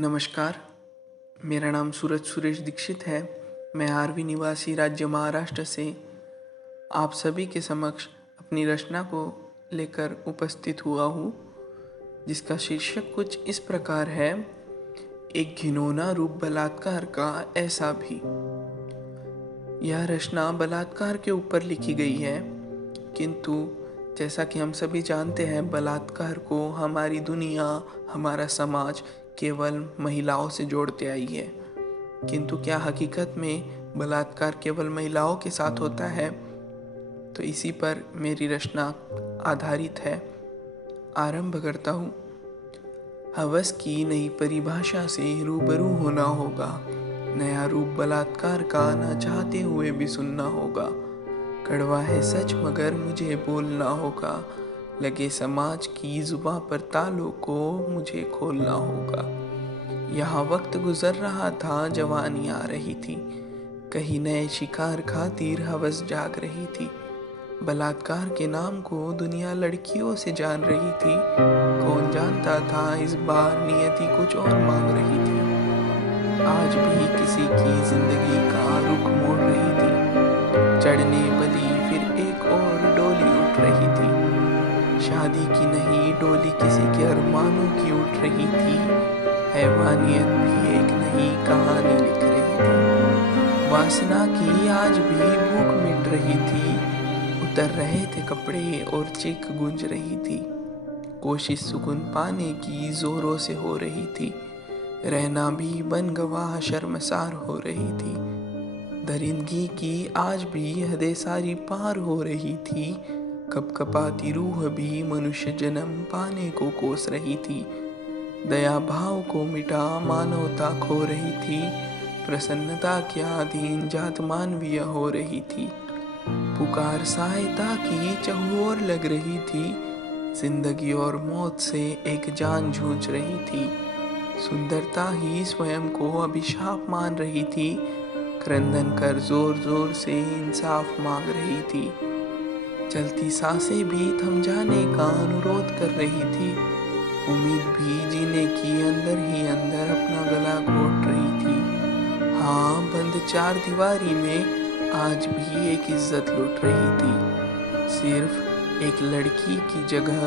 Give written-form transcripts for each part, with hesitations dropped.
नमस्कार, मेरा नाम सूरज सुरेश दीक्षित है। मैं आरवी निवासी राज्य महाराष्ट्र से आप सभी के समक्ष अपनी रचना को लेकर उपस्थित हुआ हूँ, जिसका शीर्षक कुछ इस प्रकार है। एक घिनौना रूप बलात्कार का ऐसा भी। यह रचना बलात्कार के ऊपर लिखी गई है, किंतु जैसा कि हम सभी जानते हैं, बलात्कार को हमारी दुनिया, हमारा समाज केवल महिलाओं से जोड़ते आई है। किंतु क्या हकीकत में बलात्कार केवल महिलाओं के साथ होता है? तो इसी पर मेरी रचना आधारित है। आरंभ करता हूँ। हवस की नई परिभाषा से रूबरू होना होगा। नया रूप बलात्कार का ना चाहते हुए भी सुनना होगा। कड़वा है सच मगर मुझे बोलना होगा। लगे समाज की जुबां पर तालों को मुझे खोलना होगा। यहाँ वक्त गुजर रहा था, जवानी आ रही थी। कहीं नए शिकार खातिर हवस जाग रही थी। बलात्कार के नाम को दुनिया लड़कियों से जान रही थी। कौन जानता था इस बार नियति कुछ और मांग रही थी। आज भी किसी की जिंदगी का रुख मोड़ रही थी। चढ़ने बली फिर एक और डोली उठ रही थी। शादी की नहीं डोली किसी के अरमानों की उठ रही थी। हैवानियत भी एक नई कहानी लिख रही थी। वासना की आज भी भूख मिट रही थी। उतर रहे थे कपड़े और चीख गूंज रही थी। कोशिश सुकून पाने की जोरों से हो रही थी। रहना भी बन गवाह शर्मसार हो रही थी। दरिंदगी की आज भी हदें सारी पार हो रही थी। कपकपाती रूह भी मनुष्य जन्म पाने को कोस रही थी। दया भाव को मिटा मानवता खो रही थी। प्रसन्नता के अधीन जात मानवीय हो रही थी। पुकार सहायता की चहुओर लग रही थी। जिंदगी और मौत से एक जान जूझ रही थी। सुंदरता ही स्वयं को अभिशाप मान रही थी। क्रंदन कर जोर जोर से इंसाफ मांग रही थी। चलती सांसें भी थम जाने का अनुरोध कर रही थी। उम्मीद भी जीने की अंदर ही अंदर अपना गला घोट रही थी। हाँ, बंद चार दीवारी में आज भी एक इज्जत लुट रही थी। सिर्फ एक लड़की की जगह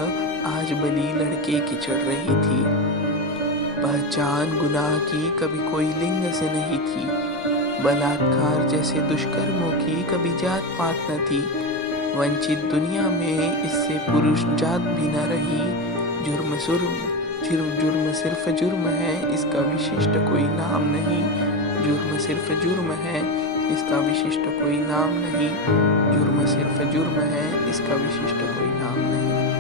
आज बली लड़के की चढ़ रही थी। पहचान गुनाह की कभी कोई लिंग से नहीं थी। बलात्कार जैसे दुष्कर्मों की कभी जात पात न थी। वंचित दुनिया में इससे पुरुष जात भी न रही। जुर्म सिर्फ जुर्म है, इसका विशिष्ट कोई नाम नहीं। जुर्म सिर्फ जुर्म है, इसका विशिष्ट कोई नाम नहीं। जुर्म सिर्फ जुर्म है, इसका विशिष्ट कोई नाम नहीं।